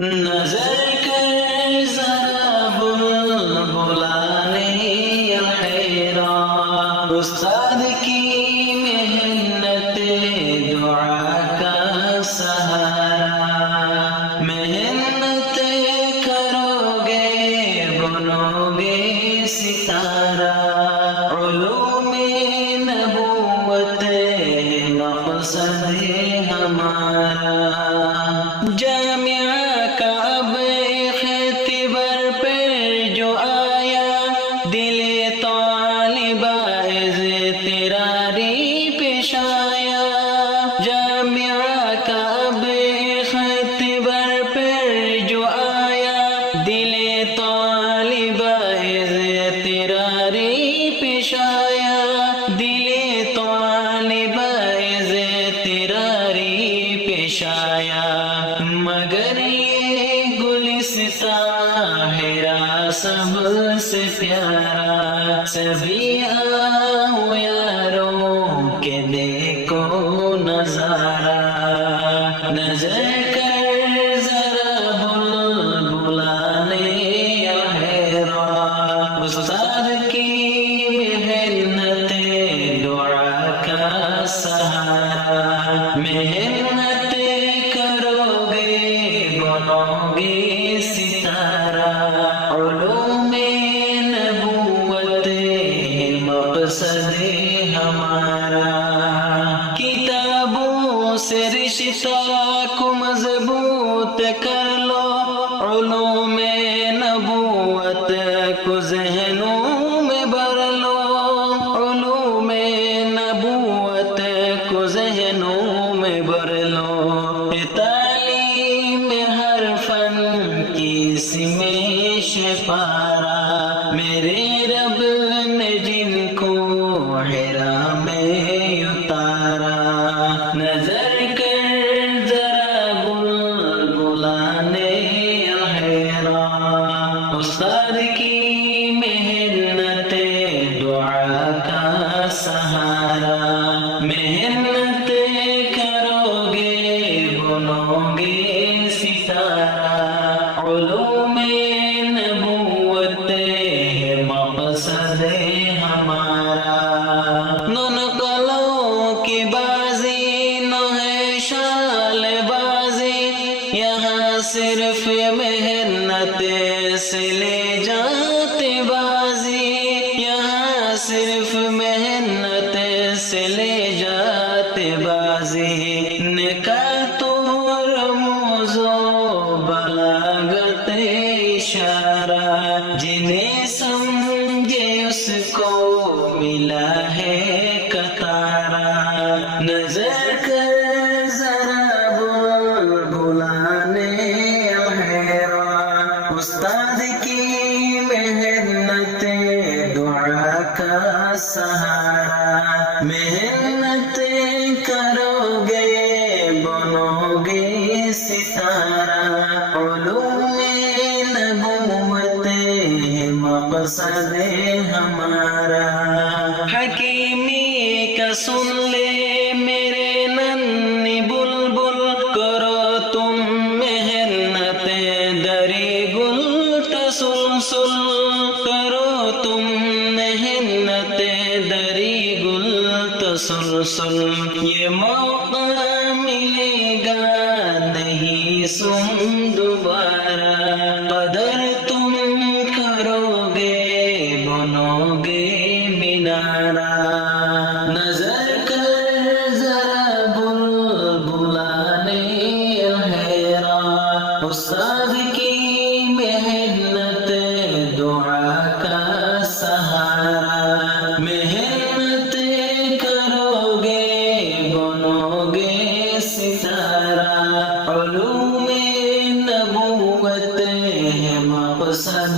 نظر کر ذرا بلبلانے حیران، استاد کی محنت دعا کا سہارا، محنت کرو گے بنو گے ستارہ، علوم نبوت مقصد ہمارا، جامعہ کا اب اختبار پر جو آیا، دل طالب عز تراری پیش آیا، جامعہ کا اب اختبار پر جو آیا، دل طالب عز تراری پیش آیا، دل طالب عز تراری پیش آیا، مگر یہ گلستان حرا سب سے پیارا، سبھی آؤ یاروں کے دیکھو نظارہ، نظر کر ذرا بلبلانے حیران، استاد کی محنت دعا کا سہارا، محنت کرو گے بنو گے ستارہ، علوم نبوت مقصد ہمارا، کتابوں سے رشتہ کو مضبوط کر لو، علوم نبوت کو ذہنوں میں بھر لو، علوم نبوت کو ذہنوں میں بھر لو، تعلیم ہر فن کی سمش پارا، میرے رب نے جن کو حرا میں اتارا، نظر کر ذرا بلبلانے حیران، استاد کی محنت دعا کا سہارا، محنت کرو گے بنو گے ستارہ، علوم نبوت مقصد ہمارا، نہ نقلوں کی بازی نہ ہے شال بازی، یہاں صرف محنت سے لے جاتے بازی، یہاں صرف محنت سے لے جاتے بازی، نکات و رموز و بلاغت اشارہ، جنہیں سمجھے اس کو ملا ہے کتارا، نظر کر ذرا بلبلانے حیران، استاد کی محنت دعا کا سہارا، محنت کرو گے بنو گے ستارہ، علوم نبوت مقصد ہمارا، حکیمی کا سن لے میرے ننھی بلبل، کرو تم محنت دری گل تسلسل، کرو تم محنت دری گل تسلسل، یہ موقع ملے گا نہیں سن دوبارہ، قدر تم کرو گے بنو گے مینارہ، نظر کر ذرا بلبلانے حیران، استاد کی محنت دعا کا سہارا، محنت کرو گے بنو گے ستارہ، علوم نبوت مقصد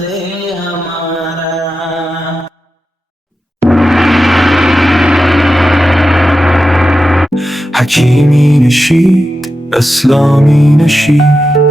ہمارا۔ حکیمی نشید اسلامی نشید